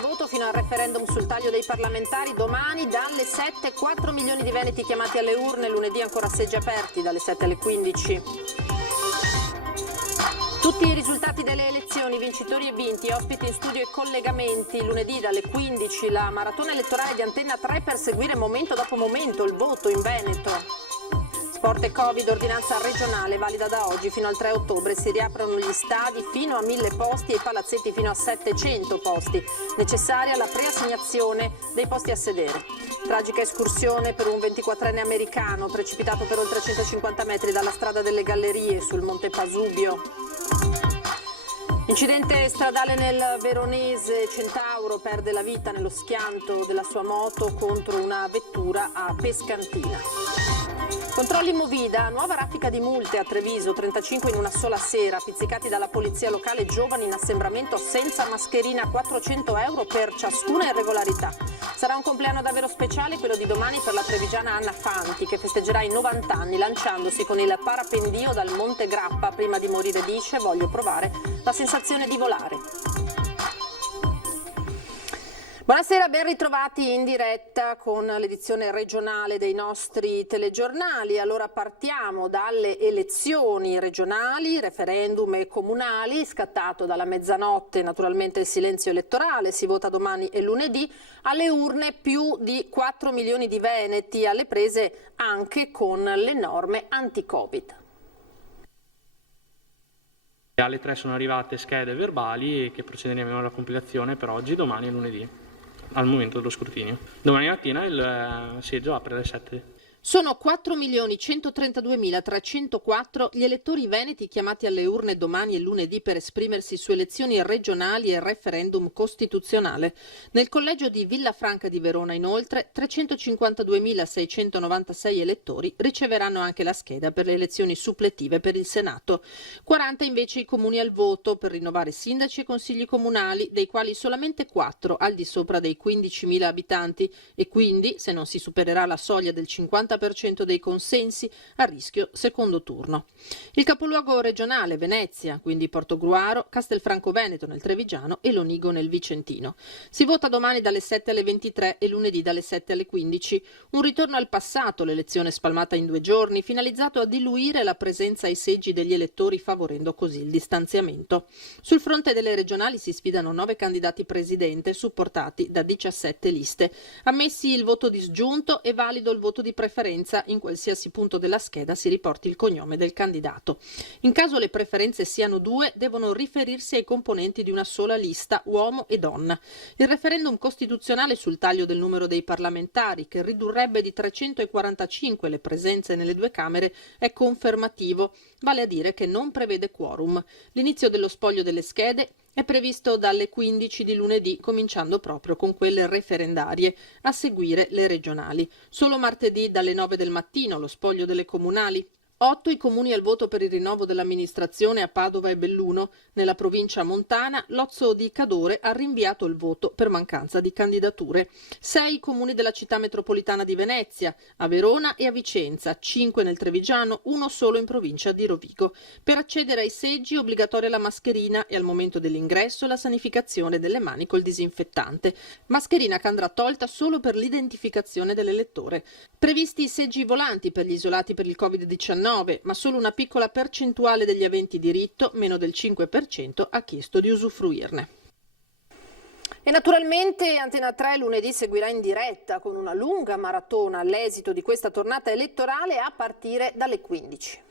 al voto fino al referendum sul taglio dei parlamentari. Domani dalle 7, 4 milioni di veneti chiamati alle urne, lunedì ancora seggi aperti dalle 7 alle 15. Tutti i risultati delle elezioni, vincitori e vinti, ospiti in studio e collegamenti. Lunedì dalle 15 la maratona elettorale di Antenna 3 per seguire momento dopo momento il voto in Veneto. Sport e Covid, ordinanza regionale valida da oggi fino al 3 ottobre. Si riaprono gli stadi fino a 1000 posti e i palazzetti fino a 700 posti. Necessaria la preassegnazione dei posti a sedere. Tragica escursione per un 24enne americano precipitato per oltre 150 metri dalla strada delle Gallerie sul Monte Pasubio. Incidente stradale nel Veronese, Centauro perde la vita nello schianto della sua moto contro una vettura a Pescantina. Controlli Movida, nuova raffica di multe a Treviso, 35 in una sola sera, pizzicati dalla polizia locale, giovani in assembramento senza mascherina, 400 euro per ciascuna irregolarità. Sarà un compleanno davvero speciale quello di domani per la trevigiana Anna Fanti, che festeggerà i 90 anni lanciandosi con il parapendio dal Monte Grappa. Prima di morire dice: voglio provare la sensazione di volare. Buonasera, ben ritrovati in diretta con l'edizione regionale dei nostri telegiornali. Allora partiamo dalle elezioni regionali, referendum e comunali, scattato dalla mezzanotte naturalmente il silenzio elettorale, si vota domani e lunedì, alle urne più di 4 milioni di veneti, alle prese anche con le norme anti-Covid. Alle 3 sono arrivate schede verbali che procederemo alla compilazione per oggi, domani e lunedì, al momento dello scrutinio. Domani mattina il seggio apre alle 7. Sono 4.132.304 gli elettori veneti chiamati alle urne domani e lunedì per esprimersi su elezioni regionali e referendum costituzionale. Nel collegio di Villafranca di Verona, inoltre, 352.696 elettori riceveranno anche la scheda per le elezioni suppletive per il Senato. 40 invece i comuni al voto per rinnovare sindaci e consigli comunali, dei quali solamente 4 al di sopra dei 15.000 abitanti e quindi, se non si supererà la soglia del 50% dei consensi, a rischio secondo turno. Il capoluogo regionale, Venezia, quindi Portogruaro, Castelfranco Veneto nel Trevigiano e Lonigo nel Vicentino. Si vota domani dalle 7 alle 23 e lunedì dalle 7 alle 15. Un ritorno al passato, l'elezione spalmata in 2 giorni, finalizzato a diluire la presenza ai seggi degli elettori, favorendo così il distanziamento. Sul fronte delle regionali si sfidano 9 candidati presidente, supportati da 17 liste. Ammessi il voto disgiunto e valido il voto di preferenza in qualsiasi punto della scheda si riporti il cognome del candidato. In caso le preferenze siano 2, devono riferirsi ai componenti di una sola lista, uomo e donna. Il referendum costituzionale sul taglio del numero dei parlamentari, che ridurrebbe di 345 le presenze nelle 2 Camere, è confermativo, vale a dire che non prevede quorum. L'inizio dello spoglio delle schede è previsto dalle 15 di lunedì, cominciando proprio con quelle referendarie, a seguire le regionali. Solo martedì dalle 9 del mattino lo spoglio delle comunali. 8 i comuni al voto per il rinnovo dell'amministrazione a Padova e Belluno. Nella provincia montana, l'Ozzo di Cadore ha rinviato il voto per mancanza di candidature. 6 comuni della città metropolitana di Venezia, a Verona e a Vicenza, 5 nel Trevigiano, 1 solo in provincia di Rovigo. Per accedere ai seggi obbligatoria la mascherina e al momento dell'ingresso la sanificazione delle mani col disinfettante. Mascherina che andrà tolta solo per l'identificazione dell'elettore. Previsti i seggi volanti per gli isolati per il Covid-19, ma solo una piccola percentuale degli aventi diritto, meno del 5%, ha chiesto di usufruirne. E naturalmente Antenna 3 lunedì seguirà in diretta con una lunga maratona all'esito di questa tornata elettorale a partire dalle 15.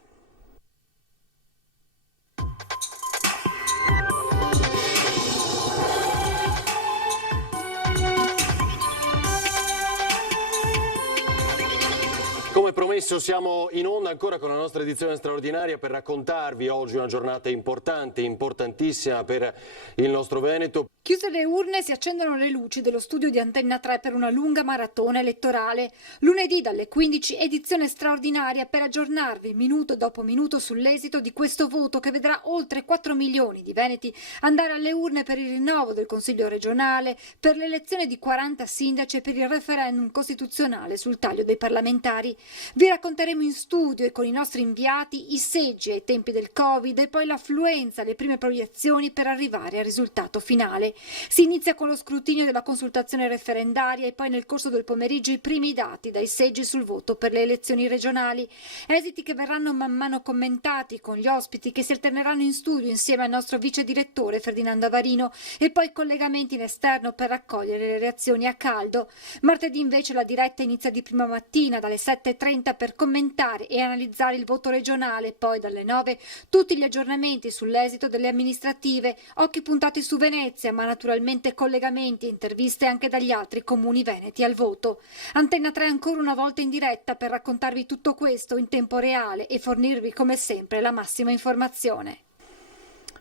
Come promesso siamo in onda ancora con la nostra edizione straordinaria per raccontarvi oggi una giornata importante, importantissima per il nostro Veneto. Chiuse le urne, si accendono le luci dello studio di Antenna 3 per una lunga maratona elettorale. Lunedì dalle 15 edizione straordinaria per aggiornarvi minuto dopo minuto sull'esito di questo voto che vedrà oltre 4 milioni di veneti andare alle urne per il rinnovo del Consiglio regionale, per l'elezione di 40 sindaci e per il referendum costituzionale sul taglio dei parlamentari. Vi racconteremo in studio e con i nostri inviati i seggi ai tempi del Covid e poi l'affluenza, le prime proiezioni per arrivare al risultato finale. Si inizia con lo scrutinio della consultazione referendaria e poi nel corso del pomeriggio i primi dati dai seggi sul voto per le elezioni regionali. Esiti che verranno man mano commentati con gli ospiti che si alterneranno in studio insieme al nostro vice direttore Ferdinando Avarino e poi collegamenti in esterno per raccogliere le reazioni a caldo. Martedì invece la diretta inizia di prima mattina dalle 7:30 per commentare e analizzare il voto regionale, poi dalle 9 tutti gli aggiornamenti sull'esito delle amministrative, occhi puntati su Venezia, ma naturalmente collegamenti e interviste anche dagli altri comuni veneti al voto. Antenna 3 ancora una volta in diretta per raccontarvi tutto questo in tempo reale e fornirvi come sempre la massima informazione.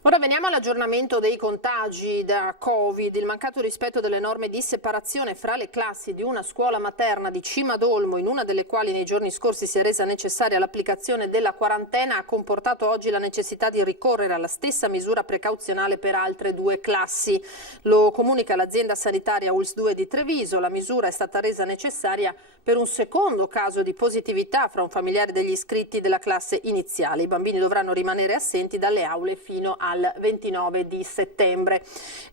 Ora veniamo all'aggiornamento dei contagi da Covid. Il mancato rispetto delle norme di separazione fra le classi di una scuola materna di Cima d'Olmo, in una delle quali nei giorni scorsi si è resa necessaria l'applicazione della quarantena, ha comportato oggi la necessità di ricorrere alla stessa misura precauzionale per altre 2 classi. Lo comunica l'azienda sanitaria ULSS 2 di Treviso. La misura è stata resa necessaria per un secondo caso di positività fra un familiare degli iscritti della classe iniziale. I bambini dovranno rimanere assenti dalle aule fino al 29 di settembre.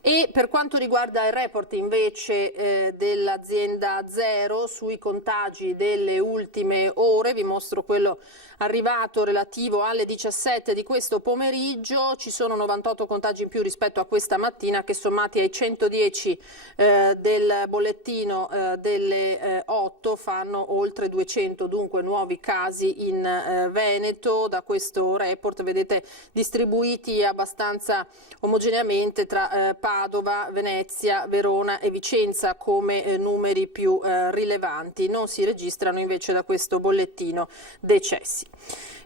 E per quanto riguarda il report invece dell'azienda Zero sui contagi delle ultime ore, vi mostro quello arrivato relativo alle 17 di questo pomeriggio. Ci sono 98 contagi in più rispetto a questa mattina, che sommati ai 110 del bollettino delle 8 fanno oltre 200 dunque nuovi casi in Veneto. Da questo report vedete distribuiti abbastanza omogeneamente tra Padova, Venezia, Verona e Vicenza come numeri più rilevanti. Non si registrano invece da questo bollettino decessi.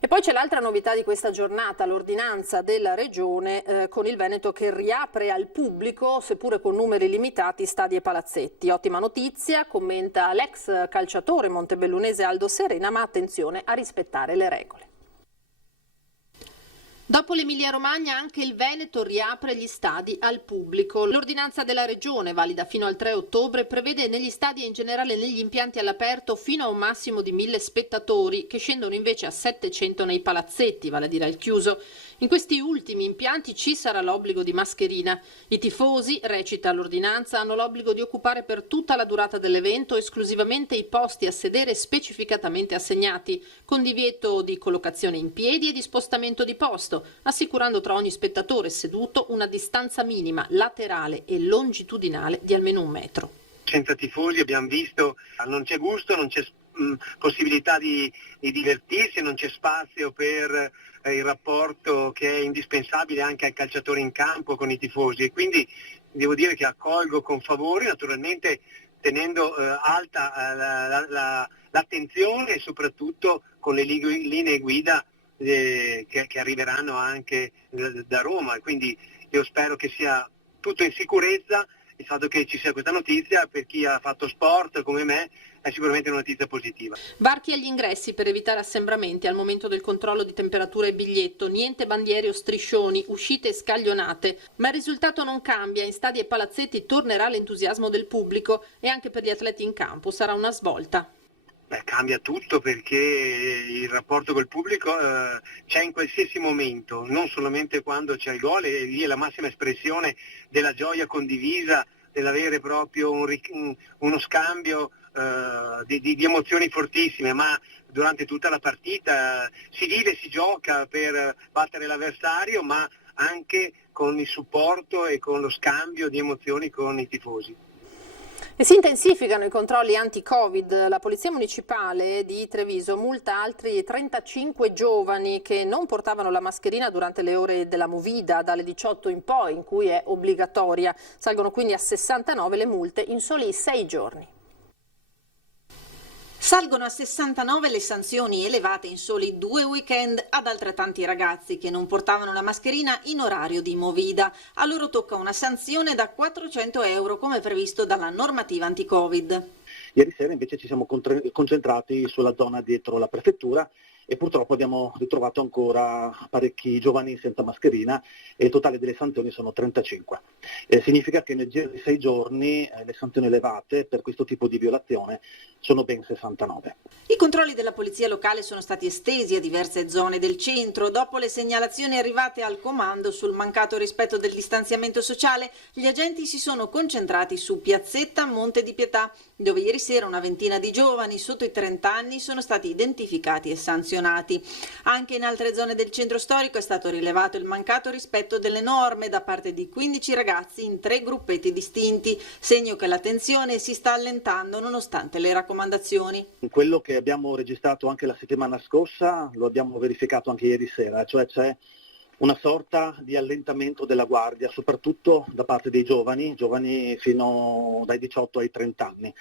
E poi c'è l'altra novità di questa giornata, l'ordinanza della Regione con il Veneto che riapre al pubblico, seppure con numeri limitati, stadi e palazzetti. Ottima notizia, commenta l'ex calciatore montebellunese Aldo Serena, ma attenzione a rispettare le regole. Dopo l'Emilia-Romagna anche il Veneto riapre gli stadi al pubblico. L'ordinanza della Regione, valida fino al 3 ottobre, prevede negli stadi e in generale negli impianti all'aperto fino a un massimo di 1.000 spettatori, che scendono invece a 700 nei palazzetti, vale a dire al chiuso. In questi ultimi impianti ci sarà l'obbligo di mascherina. I tifosi, recita l'ordinanza, hanno l'obbligo di occupare per tutta la durata dell'evento esclusivamente i posti a sedere specificatamente assegnati, con divieto di collocazione in piedi e di spostamento di posto, assicurando tra ogni spettatore seduto una distanza minima laterale e longitudinale di almeno 1 metro. Senza tifosi abbiamo visto, non c'è gusto, non c'è possibilità di divertirsi, non c'è spazio per il rapporto che è indispensabile anche al calciatore in campo con i tifosi, e quindi devo dire che accolgo con favore, naturalmente tenendo alta l'attenzione e soprattutto con le linee guida che arriveranno anche da Roma. Quindi io spero che sia tutto in sicurezza. Il fatto che ci sia questa notizia per chi ha fatto sport come me è sicuramente una notizia positiva. Varchi agli ingressi per evitare assembramenti al momento del controllo di temperatura e biglietto, niente bandiere o striscioni, uscite scaglionate, ma il risultato non cambia. In stadi e palazzetti tornerà l'entusiasmo del pubblico e anche per gli atleti in campo sarà una svolta. Cambia tutto, perché il rapporto col pubblico c'è in qualsiasi momento, non solamente quando c'è il gol, e lì è la massima espressione della gioia condivisa, dell'avere proprio uno scambio di emozioni fortissime, ma durante tutta la partita si vive, si gioca per battere l'avversario, ma anche con il supporto e con lo scambio di emozioni con i tifosi. E si intensificano i controlli anti-Covid. La Polizia Municipale di Treviso multa altri 35 giovani che non portavano la mascherina durante le ore della Movida, dalle 18 in poi, in cui è obbligatoria. Salgono quindi a 69 le multe in soli 6 giorni. Salgono a 69 le sanzioni elevate in soli 2 weekend ad altrettanti ragazzi che non portavano la mascherina in orario di Movida. A loro tocca una sanzione da 400 euro come previsto dalla normativa anti-Covid. Ieri sera invece ci siamo concentrati sulla zona dietro la prefettura e purtroppo abbiamo ritrovato ancora parecchi giovani senza mascherina e il totale delle sanzioni sono 35. Significa che nel giro di 6 giorni le sanzioni elevate per questo tipo di violazione sono ben 69. I controlli della polizia locale sono stati estesi a diverse zone del centro. Dopo le segnalazioni arrivate al comando sul mancato rispetto del distanziamento sociale, gli agenti si sono concentrati su Piazzetta Monte di Pietà, dove ieri sera una ventina di giovani sotto i 30 anni sono stati identificati e sanzionati. Anche in altre zone del centro storico è stato rilevato il mancato rispetto delle norme da parte di 15 ragazzi in 3 gruppetti distinti, segno che la tensione si sta allentando nonostante le raccomandazioni. Quello che abbiamo registrato anche la settimana scorsa lo abbiamo verificato anche ieri sera, cioè c'è una sorta di allentamento della guardia, soprattutto da parte dei giovani fino dai 18 ai 30 anni.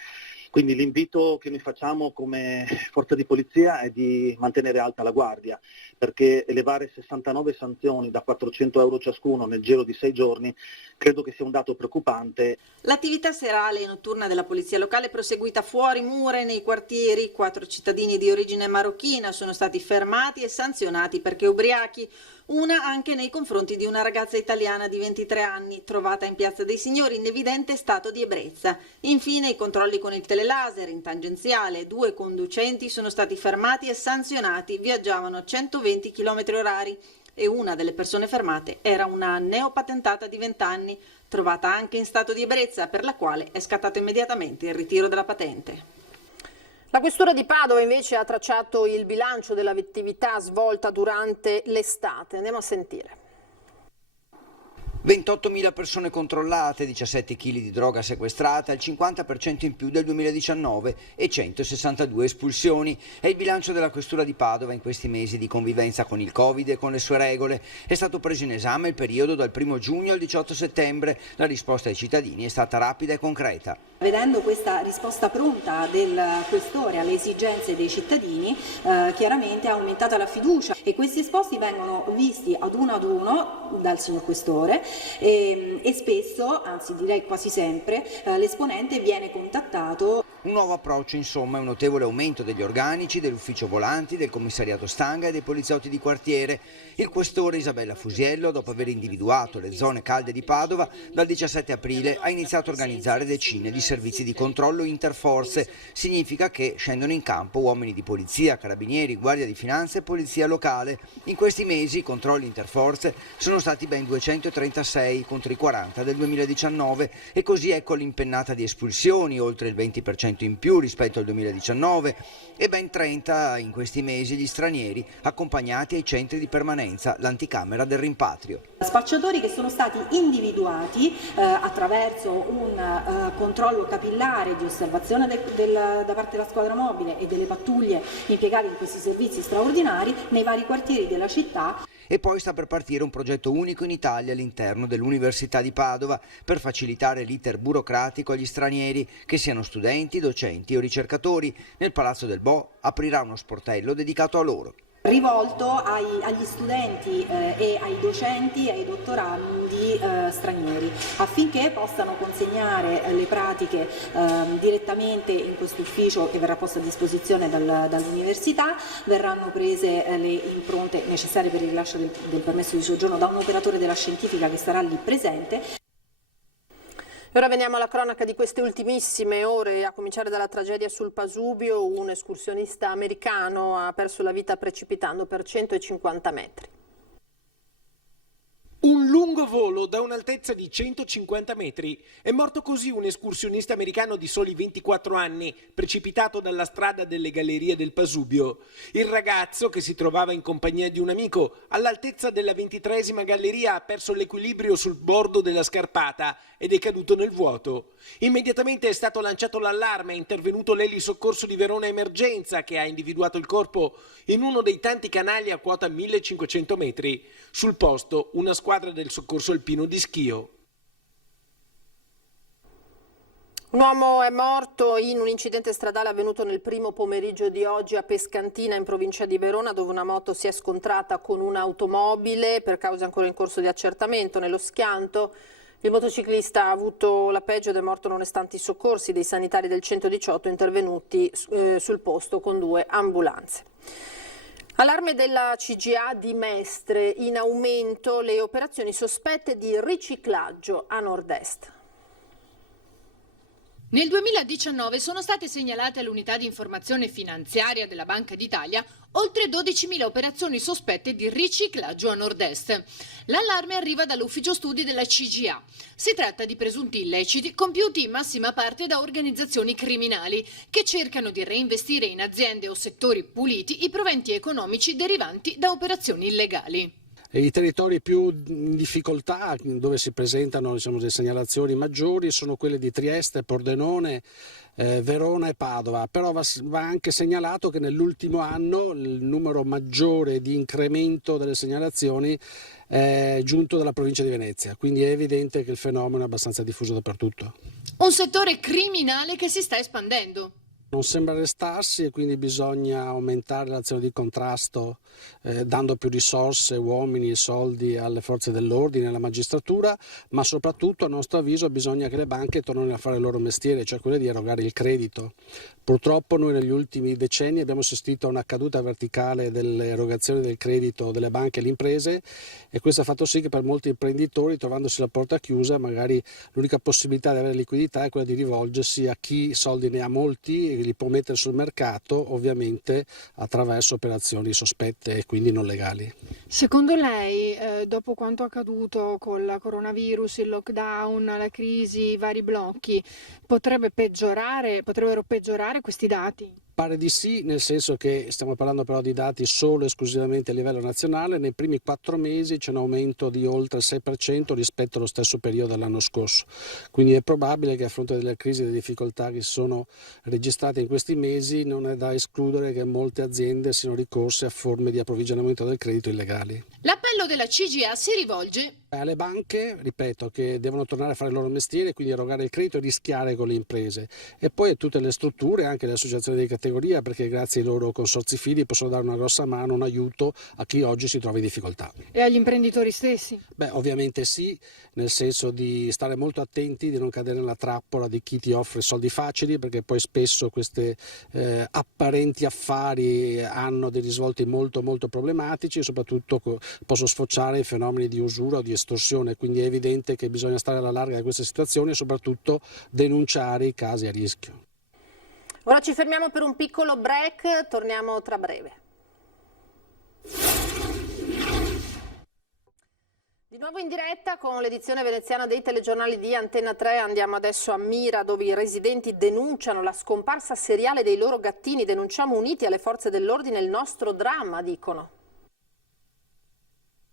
Quindi l'invito che noi facciamo come forza di polizia è di mantenere alta la guardia, perché elevare 69 sanzioni da 400 euro ciascuno nel giro di 6 giorni credo che sia un dato preoccupante. L'attività serale e notturna della polizia locale è proseguita fuori mura e nei quartieri. 4 cittadini di origine marocchina sono stati fermati e sanzionati perché ubriachi. Una anche nei confronti di una ragazza italiana di 23 anni, trovata in Piazza dei Signori in evidente stato di ebbrezza. Infine i controlli con il telelaser in tangenziale. 2 conducenti sono stati fermati e sanzionati, viaggiavano a 120 km/h e una delle persone fermate era una neopatentata di 20 anni, trovata anche in stato di ebbrezza, per la quale è scattato immediatamente il ritiro della patente. La questura di Padova invece ha tracciato il bilancio dell'attività svolta durante l'estate. Andiamo a sentire. 28.000 persone controllate, 17 kg di droga sequestrata, il 50% in più del 2019 e 162 espulsioni. È il bilancio della questura di Padova in questi mesi di convivenza con il Covid e con le sue regole. È stato preso in esame il periodo dal 1 giugno al 18 settembre. La risposta ai cittadini è stata rapida e concreta. Vedendo questa risposta pronta del questore alle esigenze dei cittadini, chiaramente ha aumentato la fiducia e questi esposti vengono visti ad uno dal signor questore e spesso, anzi direi quasi sempre, l'esponente viene contattato. Un nuovo approccio, insomma, è un notevole aumento degli organici dell'ufficio volanti, del commissariato Stanga e dei poliziotti di quartiere. Il questore Isabella Fusiello, dopo aver individuato le zone calde di Padova, dal 17 aprile ha iniziato a organizzare decine di servizi di controllo interforze. Significa che scendono in campo uomini di polizia, carabinieri, guardia di finanza e polizia locale. In questi mesi i controlli interforze sono stati ben 236 contro i 40 del 2019 e così ecco l'impennata di espulsioni, oltre il 20% in più rispetto al 2019 e ben 30 in questi mesi gli stranieri accompagnati ai centri di permanenza, l'anticamera del rimpatrio. Spacciatori che sono stati individuati attraverso un controllo capillare di osservazione da parte della squadra mobile e delle pattuglie impiegate in questi servizi straordinari nei vari quartieri della città. E poi sta per partire un progetto unico in Italia all'interno dell'Università di Padova per facilitare l'iter burocratico agli stranieri, che siano studenti, docenti o ricercatori. Nel Palazzo del Bo aprirà uno sportello dedicato a loro. Rivolto agli studenti e ai docenti e ai dottorandi stranieri, affinché possano consegnare le pratiche direttamente in questo ufficio che verrà posto a disposizione dall'università. Verranno prese le impronte necessarie per il rilascio del permesso di soggiorno da un operatore della scientifica che sarà lì presente. Ora veniamo alla cronaca di queste ultimissime ore, a cominciare dalla tragedia sul Pasubio. Un escursionista americano ha perso la vita precipitando per 150 metri. Un lungo volo da un'altezza di 150 metri. È morto così un escursionista americano di soli 24 anni, precipitato dalla strada delle gallerie del Pasubio. Il ragazzo, che si trovava in compagnia di un amico, all'altezza della 23esima galleria ha perso l'equilibrio sul bordo della scarpata ed è caduto nel vuoto. Immediatamente è stato lanciato l'allarme, è intervenuto l'elisoccorso di Verona Emergenza, che ha individuato il corpo in uno dei tanti canali a quota 1500 metri. Sul posto una squadra del soccorso alpino di Schio. Un uomo è morto in un incidente stradale avvenuto nel primo pomeriggio di oggi a Pescantina, in provincia di Verona, dove una moto si è scontrata con un'automobile per cause ancora in corso di accertamento. Nello schianto il motociclista ha avuto la peggio ed è morto nonostante i soccorsi dei sanitari del 118 intervenuti sul posto con 2 ambulanze. Allarme della CGA di Mestre, in aumento le operazioni sospette di riciclaggio a nord-est. Nel 2019 sono state segnalate all'unità di informazione finanziaria della Banca d'Italia oltre 12.000 operazioni sospette di riciclaggio a nord-est. L'allarme arriva dall'ufficio studi della CGA. Si tratta di presunti illeciti compiuti in massima parte da organizzazioni criminali che cercano di reinvestire in aziende o settori puliti i proventi economici derivanti da operazioni illegali. I territori più in difficoltà, dove si presentano delle segnalazioni maggiori, sono quelli di Trieste, Pordenone, Verona e Padova, però va anche segnalato che nell'ultimo anno il numero maggiore di incremento delle segnalazioni è giunto dalla provincia di Venezia, quindi è evidente che il fenomeno è abbastanza diffuso dappertutto. Un settore criminale che si sta espandendo. Non sembra restarsi e quindi bisogna aumentare l'azione di contrasto dando più risorse, uomini e soldi alle forze dell'ordine e alla magistratura, ma soprattutto a nostro avviso bisogna che le banche tornino a fare il loro mestiere, cioè quello di erogare il credito. Purtroppo noi negli ultimi decenni abbiamo assistito a una caduta verticale dell'erogazione del credito delle banche alle imprese e questo ha fatto sì che per molti imprenditori, trovandosi la porta chiusa, magari l'unica possibilità di avere liquidità è quella di rivolgersi a chi soldi ne ha molti e li può mettere sul mercato, ovviamente attraverso operazioni sospette e quindi non legali. Secondo lei, dopo quanto accaduto con la coronavirus, il lockdown, la crisi, i vari blocchi, potrebbero peggiorare questi dati? Pare di sì, nel senso che stiamo parlando però di dati solo e esclusivamente a livello nazionale. Nei primi 4 mesi c'è un aumento di oltre il 6% rispetto allo stesso periodo dell'anno scorso. Quindi è probabile che a fronte delle crisi e delle difficoltà che sono registrate in questi mesi non è da escludere che molte aziende siano ricorse a forme di approvvigionamento del credito illegali. L'appello della CGA si rivolge alle banche, ripeto, che devono tornare a fare il loro mestiere, quindi erogare il credito e rischiare con le imprese. E poi a tutte le strutture, anche le associazioni di categoria, perché grazie ai loro consorzi fidi possono dare una grossa mano, un aiuto a chi oggi si trova in difficoltà. E agli imprenditori stessi? Beh, ovviamente sì, nel senso di stare molto attenti, di non cadere nella trappola di chi ti offre soldi facili, perché poi spesso questi apparenti affari hanno dei risvolti molto molto problematici e soprattutto possono sfociare in fenomeni di usura o di estorsione, quindi è evidente che bisogna stare alla larga di queste situazioni e soprattutto denunciare i casi a rischio. Ora ci fermiamo per un piccolo break, torniamo tra breve. Di nuovo in diretta con l'edizione veneziana dei telegiornali di Antenna 3, andiamo adesso a Mira, dove i residenti denunciano la scomparsa seriale dei loro gattini. Denunciamo uniti alle forze dell'ordine il nostro dramma, dicono.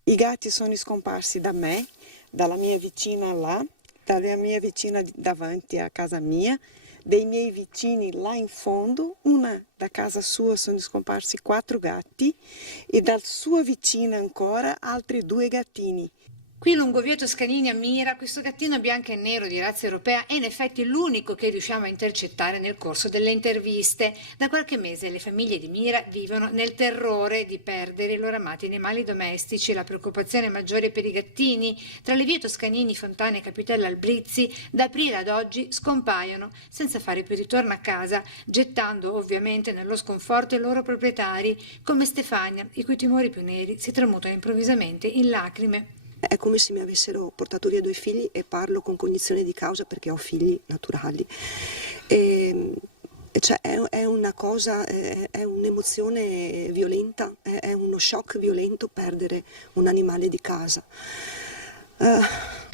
I gatti sono scomparsi da me, dalla mia vicina là, dalla mia vicina davanti a casa mia, dei miei vicini là in fondo, una da casa sua sono scomparsi 4 gatti e dal suo vicino ancora altri 2 gattini. Qui lungo via Toscanini a Mira, questo gattino bianco e nero di razza europea è in effetti l'unico che riusciamo a intercettare nel corso delle interviste. Da qualche mese le famiglie di Mira vivono nel terrore di perdere i loro amati animali domestici. La preoccupazione maggiore per i gattini. Tra le vie Toscanini, Fontane, Capitella, Albrizzi, da aprile ad oggi scompaiono senza fare più ritorno a casa, gettando ovviamente nello sconforto i loro proprietari, come Stefania, i cui timori più neri si tramutano improvvisamente in lacrime. È come se mi avessero portato via 2 figli e parlo con cognizione di causa perché ho figli naturali. Cioè è una cosa, è un'emozione violenta, è uno shock violento perdere un animale di casa.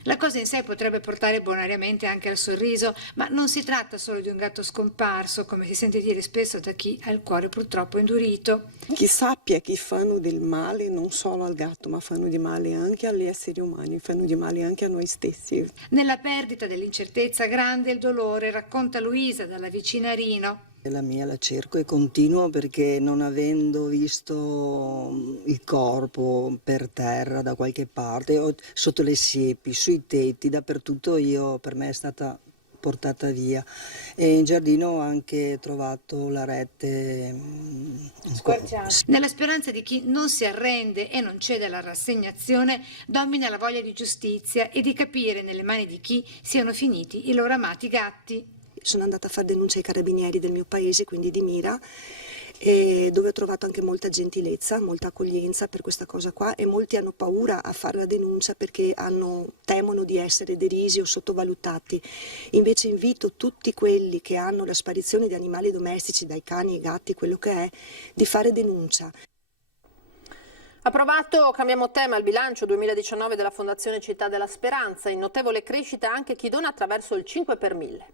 La cosa in sé potrebbe portare bonariamente anche al sorriso, ma non si tratta solo di un gatto scomparso, come si sente dire spesso da chi ha il cuore purtroppo indurito. Chi sappia che fanno del male non solo al gatto, ma fanno di male anche agli esseri umani, fanno di male anche a noi stessi. Nella perdita, dell'incertezza grande il dolore, racconta Luisa dalla vicina Rino. La mia la cerco e continuo perché non avendo visto il corpo per terra da qualche parte, sotto le siepi, sui tetti, dappertutto per me è stata portata via. E in giardino ho anche trovato la rete squarciata. Nella speranza di chi non si arrende e non cede alla rassegnazione, domina la voglia di giustizia e di capire nelle mani di chi siano finiti i loro amati gatti. Sono andata a fare denuncia ai carabinieri del mio paese, quindi di Mira, e dove ho trovato anche molta gentilezza, molta accoglienza per questa cosa qua, e molti hanno paura a fare la denuncia perché temono di essere derisi o sottovalutati. Invece invito tutti quelli che hanno la sparizione di animali domestici, dai cani ai gatti, quello che è, di fare denuncia. Approvato, cambiamo tema, il bilancio 2019 della Fondazione Città della Speranza. In notevole crescita anche chi dona attraverso il 5 per 1000.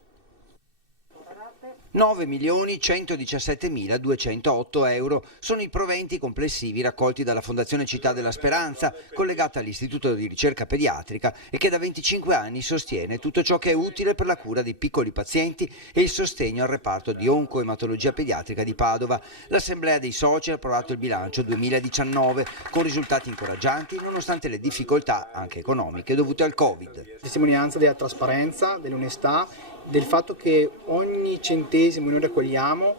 9.117.208 euro sono i proventi complessivi raccolti dalla Fondazione Città della Speranza, collegata all'Istituto di Ricerca Pediatrica e che da 25 anni sostiene tutto ciò che è utile per la cura dei piccoli pazienti e il sostegno al reparto di oncoematologia pediatrica di Padova. L'Assemblea dei soci ha approvato il bilancio 2019 con risultati incoraggianti nonostante le difficoltà anche economiche dovute al Covid. Testimonianza della trasparenza, dell'onestà, del fatto che ogni centesimo noi raccogliamo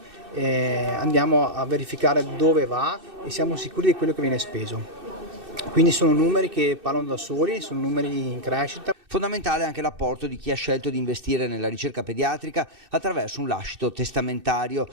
andiamo a verificare dove va e siamo sicuri di quello che viene speso. Quindi sono numeri che parlano da soli, sono numeri in crescita. Fondamentale anche l'apporto di chi ha scelto di investire nella ricerca pediatrica attraverso un lascito testamentario.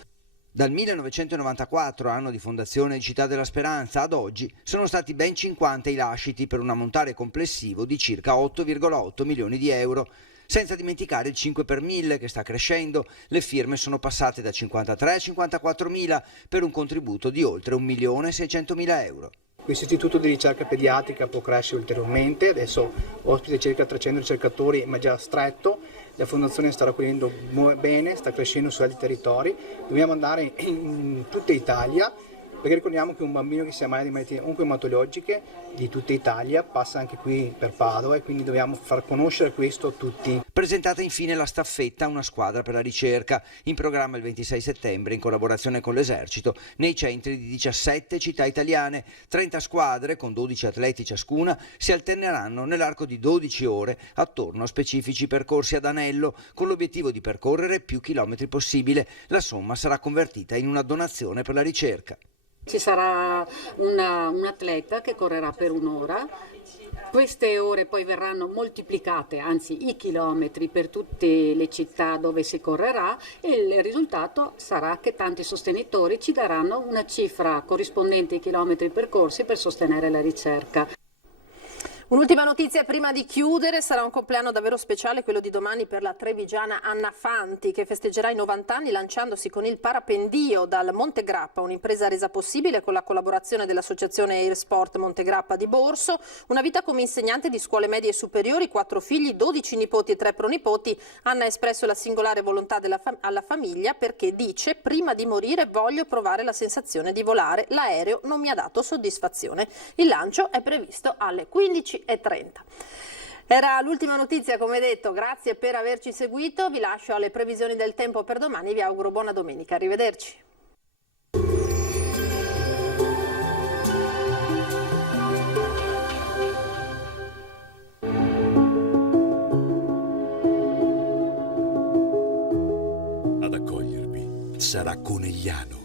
Dal 1994, anno di fondazione Città della Speranza, ad oggi sono stati ben 50 i lasciti per un ammontare complessivo di circa 8,8 milioni di euro. Senza dimenticare il 5 per 1000 che sta crescendo, le firme sono passate da 53 a 54 mila per un contributo di oltre 1.600.000 euro. Questo istituto di ricerca pediatrica può crescere ulteriormente, adesso ospita circa 300 ricercatori ma già stretto, la fondazione sta raccogliendo bene, sta crescendo su altri territori, dobbiamo andare in tutta Italia perché ricordiamo che un bambino che si ammala di malattie oncoematologiche di tutta Italia passa anche qui per Padova e quindi dobbiamo far conoscere questo a tutti. Presentata infine la staffetta Una squadra per la ricerca, in programma il 26 settembre in collaborazione con l'Esercito nei centri di 17 città italiane. 30 squadre con 12 atleti ciascuna si alterneranno nell'arco di 12 ore attorno a specifici percorsi ad anello con l'obiettivo di percorrere più chilometri possibile. La somma sarà convertita in una donazione per la ricerca. Ci sarà un atleta che correrà per un'ora, queste ore poi verranno moltiplicate, anzi i chilometri per tutte le città dove si correrà e il risultato sarà che tanti sostenitori ci daranno una cifra corrispondente ai chilometri percorsi per sostenere la ricerca. Un'ultima notizia prima di chiudere, sarà un compleanno davvero speciale quello di domani per la trevigiana Anna Fanti che festeggerà i 90 anni lanciandosi con il parapendio dal Monte Grappa, un'impresa resa possibile con la collaborazione dell'associazione Air Sport Monte Grappa di Borso. Una vita come insegnante di scuole medie e superiori, 4 figli, 12 nipoti e 3 pronipoti. Anna ha espresso la singolare volontà alla famiglia perché dice: prima di morire voglio provare la sensazione di volare, l'aereo non mi ha dato soddisfazione. Il lancio è previsto alle 15:30. Era l'ultima notizia, come detto, grazie per averci seguito, vi lascio alle previsioni del tempo per domani e vi auguro buona domenica, arrivederci. Ad accogliervi sarà Conegliano.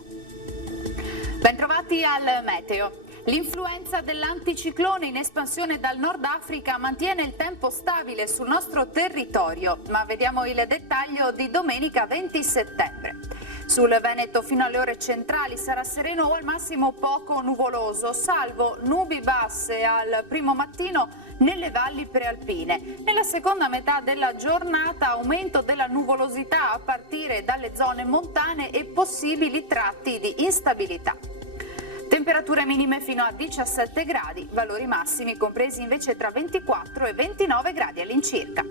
Bentrovati al meteo. L'influenza dell'anticiclone in espansione dal Nord Africa mantiene il tempo stabile sul nostro territorio, ma vediamo il dettaglio di domenica 20 settembre. Sul Veneto fino alle ore centrali sarà sereno o al massimo poco nuvoloso, salvo nubi basse al primo mattino nelle valli prealpine. Nella seconda metà della giornata aumento della nuvolosità a partire dalle zone montane e possibili tratti di instabilità. Temperature minime fino a 17 gradi, valori massimi compresi invece tra 24 e 29 gradi all'incirca.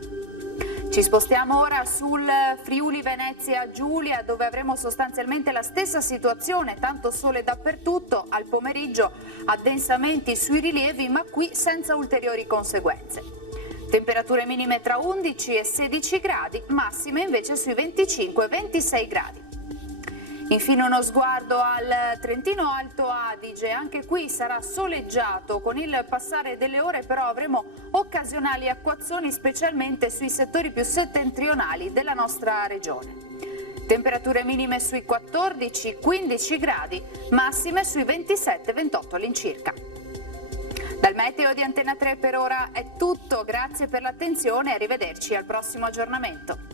Ci spostiamo ora sul Friuli Venezia Giulia, dove avremo sostanzialmente la stessa situazione, tanto sole dappertutto, al pomeriggio addensamenti sui rilievi, ma qui senza ulteriori conseguenze. Temperature minime tra 11 e 16 gradi, massime invece sui 25 e 26 gradi. Infine uno sguardo al Trentino Alto Adige, anche qui sarà soleggiato, con il passare delle ore però avremo occasionali acquazzoni specialmente sui settori più settentrionali della nostra regione. Temperature minime sui 14-15 gradi, massime sui 27-28 all'incirca. Dal meteo di Antena 3 per ora è tutto, grazie per l'attenzione e arrivederci al prossimo aggiornamento.